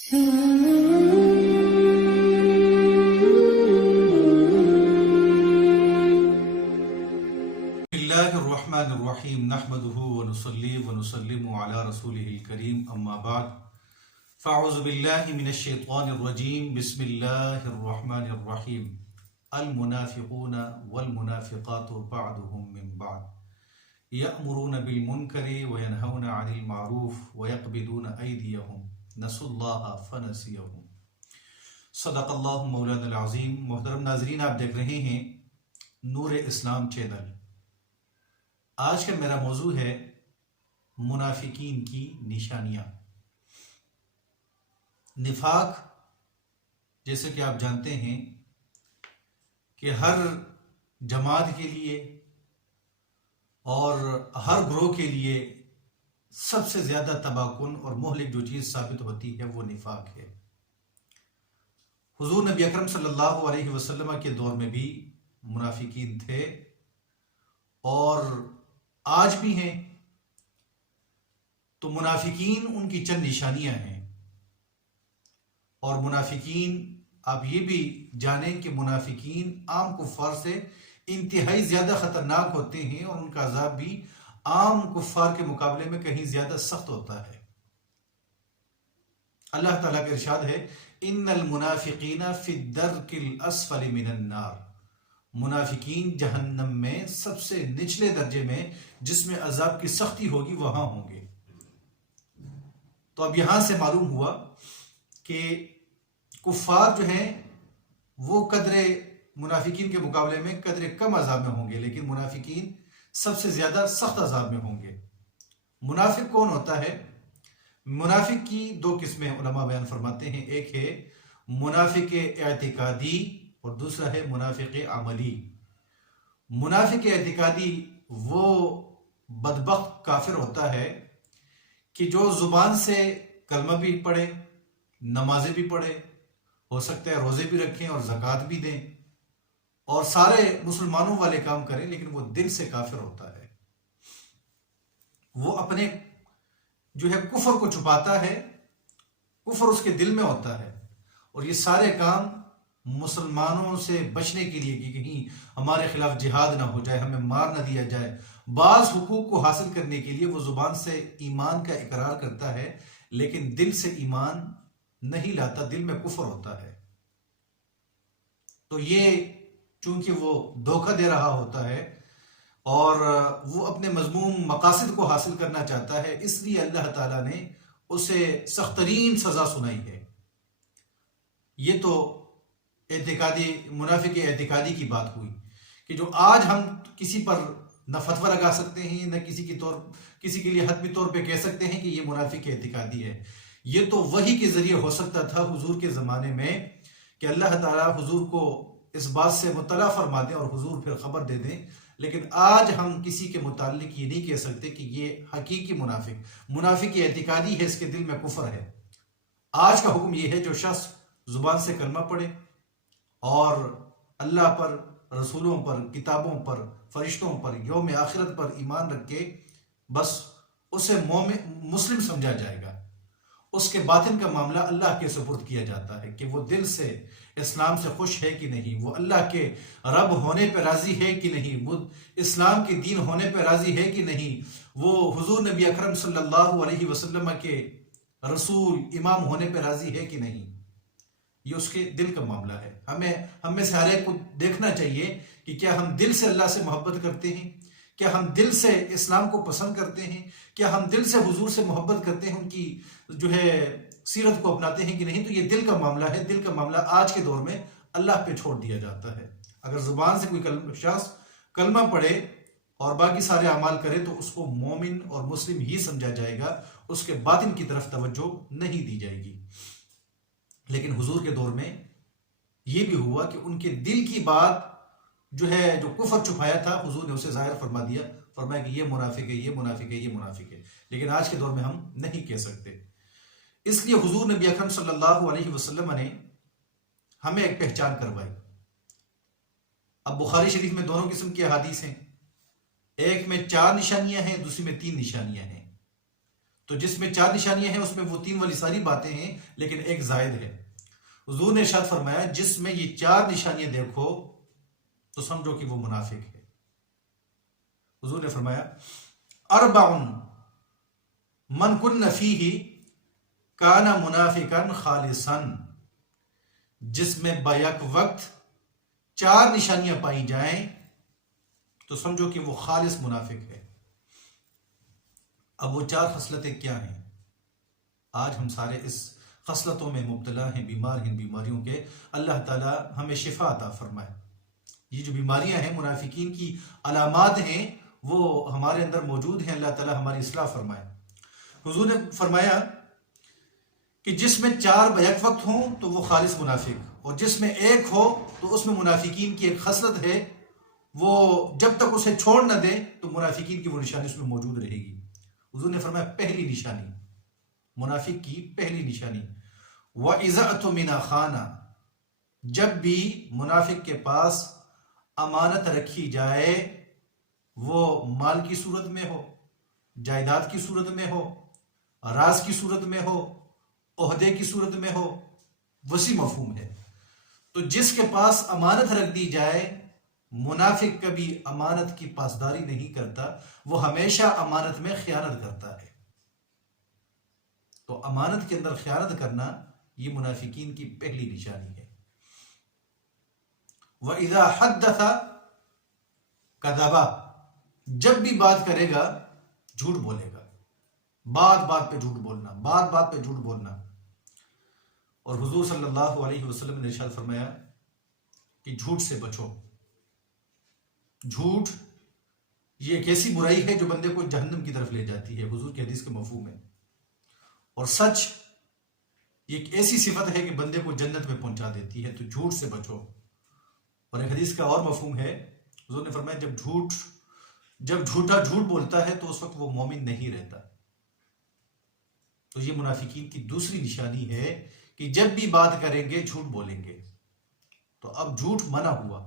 اللہ الرحمن الرحیم نحمده ونصلی ونسلم علی رسولہ الکریم اما بعد فاعوذ باللہ من الشیطان الرجیم بسم اللہ الرحمن الرحیم المنافقون والمنافقات بعضهم من بعض یأمرون بالمنکر وینہون عن المعروف ویقبضون ایدیہم نسوا اللہ فنسیہم۔ صدق اللہ مولانا العظیم۔ محترم ناظرین، آپ دیکھ رہے ہیں نور اسلام چینل۔ آج کا میرا موضوع ہے منافقین کی نشانیاں۔ نفاق، جیسے کہ آپ جانتے ہیں کہ ہر جماعت کے لیے اور ہر گروہ کے لیے سب سے زیادہ تباہ کن اور مہلک جو چیز ثابت ہوتی ہے وہ نفاق ہے۔ حضور نبی اکرم صلی اللہ علیہ وسلم کے دور میں بھی منافقین تھے اور آج بھی ہیں۔ تو منافقین ان کی چند نشانیاں ہیں، اور منافقین آپ یہ بھی جانیں کہ منافقین عام کفار سے انتہائی زیادہ خطرناک ہوتے ہیں، اور ان کا عذاب بھی عام کفار کے مقابلے میں کہیں زیادہ سخت ہوتا ہے۔ اللہ تعالیٰ کا ارشاد ہے ان المنافقین فی الدرک الاسفل من النار۔ منافقین جہنم میں سب سے نچلے درجے میں، جس میں عذاب کی سختی ہوگی، وہاں ہوں گے۔ تو اب یہاں سے معلوم ہوا کہ کفار جو ہیں وہ قدرے منافقین کے مقابلے میں قدرے کم عذاب میں ہوں گے، لیکن منافقین سب سے زیادہ سخت عذاب میں ہوں گے۔ منافق کون ہوتا ہے؟ منافق کی دو قسمیں علماء بیان فرماتے ہیں، ایک ہے منافق اعتقادی اور دوسرا ہے منافق عملی۔ منافق اعتقادی وہ بدبخت کافر ہوتا ہے کہ جو زبان سے کلمہ بھی پڑھے، نمازیں بھی پڑھے، ہو سکتا ہے روزے بھی رکھیں اور زکوٰۃ بھی دیں اور سارے مسلمانوں والے کام کریں، لیکن وہ دل سے کافر ہوتا ہے۔ وہ اپنے جو ہے کفر کو چھپاتا ہے، کفر اس کے دل میں ہوتا ہے، اور یہ سارے کام مسلمانوں سے بچنے کے لیے کہ کہیں ہمارے خلاف جہاد نہ ہو جائے، ہمیں مار نہ دیا جائے، بعض حقوق کو حاصل کرنے کے لیے وہ زبان سے ایمان کا اقرار کرتا ہے، لیکن دل سے ایمان نہیں لاتا، دل میں کفر ہوتا ہے۔ تو یہ چونکہ وہ دھوکہ دے رہا ہوتا ہے اور وہ اپنے مذموم مقاصد کو حاصل کرنا چاہتا ہے، اس لیے اللہ تعالیٰ نے اسے سخت ترین سزا سنائی ہے۔ یہ تو اعتقادی منافق اعتقادی کی بات ہوئی کہ جو آج ہم کسی پر نہ فتویٰ لگا سکتے ہیں، نہ کسی کے لیے حتمی طور پہ کہہ سکتے ہیں کہ یہ منافق اعتقادی ہے۔ یہ تو وحی کے ذریعے ہو سکتا تھا حضور کے زمانے میں کہ اللہ تعالیٰ حضور کو اس بات سے مطلع فرما دیں اور حضور پھر خبر دے دیں، لیکن آج ہم کسی کے متعلق یہ نہیں کہہ سکتے کہ یہ حقیقی منافق اعتقادی ہے، اس کے دل میں کفر ہے۔ آج کا حکم یہ ہے جو شخص زبان سے کلمہ پڑھے اور اللہ پر، رسولوں پر، کتابوں پر، فرشتوں پر، یوم آخرت پر ایمان رکھ کے بس اسے مسلم سمجھا جائے گا۔ اس کے باطن کا معاملہ اللہ کے سپرد کیا جاتا ہے کہ وہ دل سے اسلام سے خوش ہے کہ نہیں، وہ اللہ کے رب ہونے پہ راضی ہے کہ نہیں، وہ اسلام کے دین ہونے پہ راضی ہے کہ نہیں، وہ حضور نبی اکرم صلی اللہ علیہ وسلم کے رسول امام ہونے پہ راضی ہے کہ نہیں۔ یہ اس کے دل کا معاملہ ہے۔ ہم میں سے ہر ایک کو دیکھنا چاہیے کہ کیا ہم دل سے اللہ سے محبت کرتے ہیں، کیا ہم دل سے اسلام کو پسند کرتے ہیں، کیا ہم دل سے حضور سے محبت کرتے ہیں، ان کی جو ہے سیرت کو اپناتے ہیں کہ نہیں۔ تو یہ دل کا معاملہ ہے۔ دل کا معاملہ آج کے دور میں اللہ پہ چھوڑ دیا جاتا ہے۔ اگر زبان سے کوئی شخص کلمہ پڑھے اور باقی سارے اعمال کرے تو اس کو مومن اور مسلم ہی سمجھا جائے گا، اس کے باطن کی طرف توجہ نہیں دی جائے گی۔ لیکن حضور کے دور میں یہ بھی ہوا کہ ان کے دل کی بات جو ہے، جو کفر چھپایا تھا، حضور نے اسے ظاہر فرما دیا، فرمایا کہ یہ منافق ہے، یہ منافق ہے، یہ منافق ہے۔ لیکن آج کے دور میں ہم نہیں کہہ سکتے۔ اس لیے حضور نبی اکرم صلی اللہ علیہ وسلم نے ہمیں ایک پہچان کروائی۔ اب بخاری شریف میں دونوں قسم کی احادیث ہیں، ایک میں 4 نشانیاں ہیں، دوسری میں 3 نشانیاں ہیں۔ تو جس میں 4 نشانیاں ہیں اس میں وہ 3 والی ساری باتیں ہیں، لیکن ایک زائد ہے۔ حضور نے ارشاد فرمایا جس میں یہ 4 نشانیاں دیکھو تو سمجھو کہ وہ منافق ہے۔ حضور نے فرمایا اربع من کن فیہ کان منافقا خالصا، جس میں بیک وقت 4 نشانیاں پائی جائیں تو سمجھو کہ وہ خالص منافق ہے۔ اب وہ 4 خصلتیں کیا ہیں؟ آج ہم سارے اس خصلتوں میں مبتلا ہیں، بیمار ہیں بیماریوں کے۔ اللہ تعالی ہمیں شفا عطا فرمائے۔ یہ جو بیماریاں ہیں، منافقین کی علامات ہیں، وہ ہمارے اندر موجود ہیں، اللہ تعالی ہماری اصلاح فرمائے۔ حضور نے فرمایا کہ جس میں 4 بیک وقت ہوں تو وہ خالص منافق، اور جس میں ایک ہو تو اس میں منافقین کی ایک خصلت ہے، وہ جب تک اسے چھوڑ نہ دے تو منافقین کی وہ نشانی اس میں موجود رہے گی۔ حضور نے فرمایا پہلی نشانی، منافق کی پہلی نشانی، وَإِذَا اؤْتُمِنَ خَانَ، جب بھی منافق کے پاس امانت رکھی جائے، وہ مال کی صورت میں ہو، جائیداد کی صورت میں ہو، راز کی صورت میں ہو، عہدے کی صورت میں ہو، وسیع مفہوم ہے۔ تو جس کے پاس امانت رکھ دی جائے، منافق کبھی امانت کی پاسداری نہیں کرتا، وہ ہمیشہ امانت میں خیانت کرتا ہے۔ تو امانت کے اندر خیانت کرنا یہ منافقین کی پہلی نشانی ہے۔ وَإِذَا حَدَّثَ كَذَبَ، جب بھی بات کرے گا جھوٹ بولے گا، بات بات پہ جھوٹ بولنا، بات بات پہ جھوٹ بولنا۔ اور حضور صلی اللہ علیہ وسلم نے ارشاد فرمایا کہ جھوٹ سے بچو۔ جھوٹ یہ ایک ایسی برائی ہے جو بندے کو جہنم کی طرف لے جاتی ہے، حضور کی حدیث کے مفہوم ہے۔ اور سچ یہ ایک ایسی صفت ہے کہ بندے کو جنت میں پہنچا دیتی ہے، تو جھوٹ سے بچو۔ اور ایک حدیث کا اور مفہوم ہے، حضور نے فرمایا جب جھوٹا جھوٹ بولتا ہے تو اس وقت وہ مومن نہیں رہتا۔ تو یہ منافقین کی دوسری نشانی ہے کہ جب بھی بات کریں گے جھوٹ بولیں گے۔ تو اب جھوٹ منع ہوا،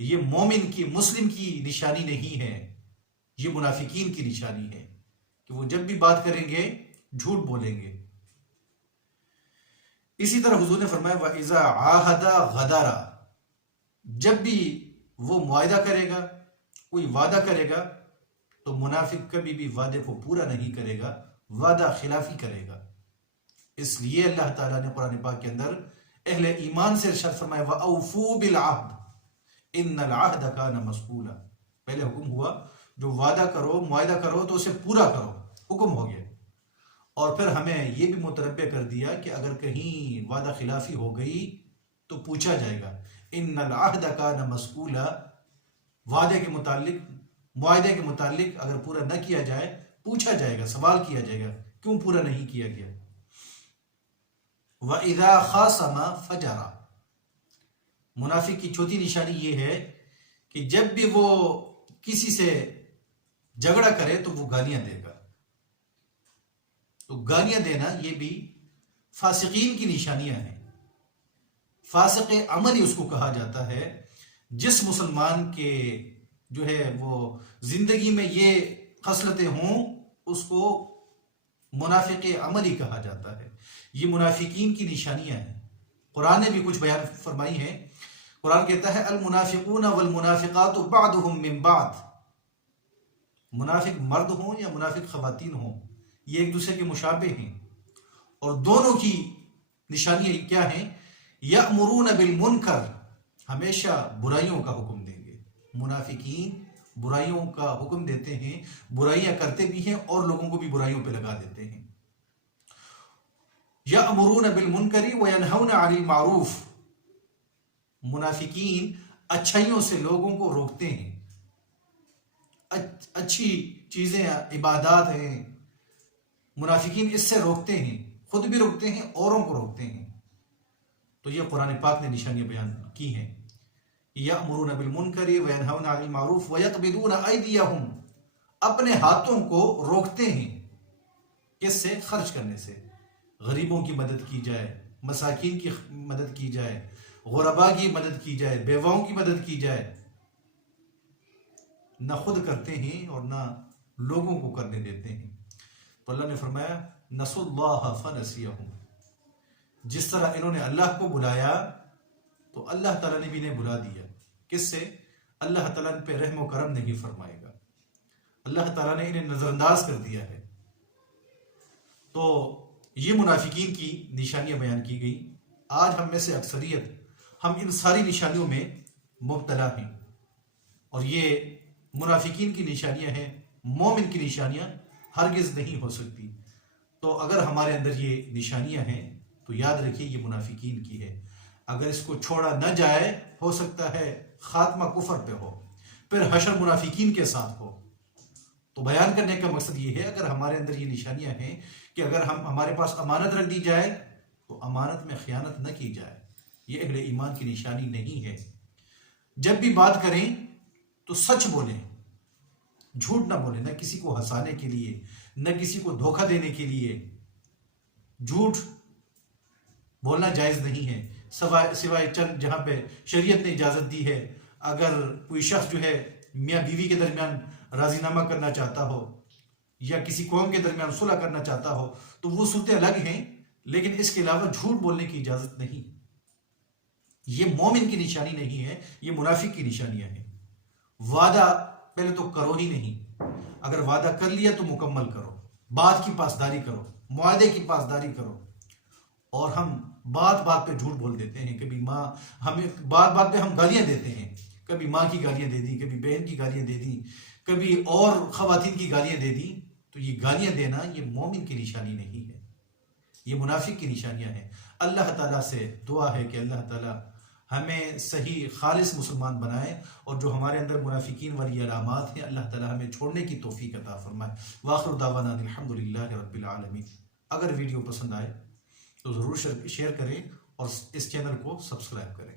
یہ مومن کی، مسلم کی نشانی نہیں ہے، یہ منافقین کی نشانی ہے کہ وہ جب بھی بات کریں گے جھوٹ بولیں گے۔ اسی طرح حضور نے فرمایا وَإِذَا عَاهَدَ غَدَرَ، جب بھی وہ معاہدہ کرے گا، کوئی وعدہ کرے گا، تو منافق کبھی بھی وعدے کو پورا نہیں کرے گا، وعدہ خلافی کرے گا۔ اس لیے اللہ تعالیٰ نے قرآن پاک کے اندر اہل ایمان سے ارشاد فرمایا وَأَوْفُوا بِالْعَهْدِ إِنَّ الْعَهْدَ كَانَ مَسْئُولًا، پہلے حکم ہوا جو وعدہ کرو، معاہدہ کرو تو اسے پورا کرو، حکم ہو گیا۔ اور پھر ہمیں یہ بھی متنبہ کر دیا کہ اگر کہیں وعدہ خلافی ہو گئی تو پوچھا جائے گا، ان العہد کان مسئولا، وعدے کے متعلق، معاہدے کے متعلق اگر پورا نہ کیا جائے پوچھا جائے گا، سوال کیا جائے گا کیوں پورا نہیں کیا گیا۔ وَإِذَا خَاصَمَ فَجَرَ، منافق کی چوتھی نشانی یہ ہے کہ جب بھی وہ کسی سے جھگڑا کرے تو وہ گالیاں دے گا۔ تو گالیاں دینا یہ بھی فاسقین کی نشانیاں ہیں۔ فاسق عملی اس کو کہا جاتا ہے، جس مسلمان کے جو ہے وہ زندگی میں یہ خصلتیں ہوں اس کو منافق عملی کہا جاتا ہے۔ یہ منافقین کی نشانیاں ہیں۔ قرآن نے بھی کچھ بیان فرمائی ہیں۔ قرآن کہتا ہے المنافقون والمنافقات بعضهم من بعض، منافق مرد ہوں یا منافق خواتین ہوں، یہ ایک دوسرے کے مشابہ ہیں، اور دونوں کی نشانیاں کیا ہیں؟ یأمرون بالمنکر، ہمیشہ برائیوں کا حکم دیں گے۔ منافقین برائیوں کا حکم دیتے ہیں، برائیاں کرتے بھی ہیں اور لوگوں کو بھی برائیوں پہ لگا دیتے ہیں۔ یأمرون بالمنکر وینہون عن المعروف، منافقین اچھائیوں سے لوگوں کو روکتے ہیں، اچھی چیزیں عبادات ہیں، منافقین اس سے روکتے ہیں، خود بھی روکتے ہیں، اوروں کو روکتے ہیں۔ تو یہ قرآن پاک نے نشانیاں بیان کی ہیں۔ یأمرون بالمنکر وینہون عن المعروف ویقبضون ایدیہم، اپنے ہاتھوں کو روکتے ہیں، کس سے؟ خرچ کرنے سے۔ غریبوں کی مدد کی جائے، مساکین کی مدد کی جائے، غرباء کی مدد کی جائے، بیواؤں کی مدد کی جائے، نہ خود کرتے ہیں اور نہ لوگوں کو کرنے دیتے ہیں۔ تو اللہ نے فرمایا نسوا اللہ فنسیہم، جس طرح انہوں نے اللہ کو بلایا تو اللہ تعالیٰ نے بھی انہیں بلا دیا. کس سے؟ اللہ تعالیٰ ان پہ رحم و کرم نہیں فرمائے گا، اللہ تعالیٰ نے انہیں نظر انداز کر دیا ہے. تو یہ منافقین کی نشانیاں بیان کی گئی. آج ہم میں سے اکثریت ہم ان ساری نشانیوں میں مبتلا ہیں، اور یہ منافقین کی نشانیاں ہیں، مومن کی نشانیاں ہرگز نہیں ہو سکتی. تو اگر ہمارے اندر یہ نشانیاں ہیں تو یاد رکھیے یہ منافقین کی ہے. اگر اس کو چھوڑا نہ جائے ہو سکتا ہے خاتمہ کفر پہ ہو، پھر حشر منافقین کے ساتھ ہو. تو بیان کرنے کا مقصد یہ ہے اگر ہمارے اندر یہ نشانیاں ہیں کہ اگر ہمارے پاس امانت رکھ دی جائے تو امانت میں خیانت نہ کی جائے. یہ اہل ایمان کی نشانی نہیں ہے. جب بھی بات کریں تو سچ بولیں، جھوٹ نہ بولیں، نہ کسی کو ہنسانے کے لیے، نہ کسی کو دھوکہ دینے کے لیے. جھوٹ بولنا جائز نہیں ہے سوائے چند جہاں پہ شریعت نے اجازت دی ہے. اگر کوئی شخص جو ہے میاں بیوی کے درمیان راضی نامہ کرنا چاہتا ہو یا کسی قوم کے درمیان صلح کرنا چاہتا ہو تو وہ صورتیں الگ ہیں، لیکن اس کے علاوہ جھوٹ بولنے کی اجازت نہیں. یہ مومن کی نشانی نہیں ہے، یہ منافق کی نشانیاں ہیں. وعدہ پہلے تو کرو ہی نہیں، اگر وعدہ کر لیا تو مکمل کرو، بات کی پاسداری کرو، معاہدے کی پاسداری کرو. اور ہم بات بات پہ جھوٹ بول دیتے ہیں. کبھی ماں ہمیں بات بات پہ ہم گالیاں دیتے ہیں، کبھی ماں کی گالیاں دے دی، کبھی بہن کی گالیاں دے دی، کبھی اور خواتین کی گالیاں دے دی. تو یہ گالیاں دینا یہ مومن کی نشانی نہیں ہے، یہ منافق کی نشانیاں ہیں. اللہ تعالیٰ سے دعا ہے کہ اللہ تعالیٰ ہمیں صحیح خالص مسلمان بنائے، اور جو ہمارے اندر منافقین والی علامات ہیں اللہ تعالیٰ ہمیں چھوڑنے کی توفیق عطا فرمائے. وآخر دعوانا الحمدللہ رب العالمین. اگر ویڈیو پسند آئے تو ضرور شیئر کریں اور اس چینل کو سبسکرائب کریں.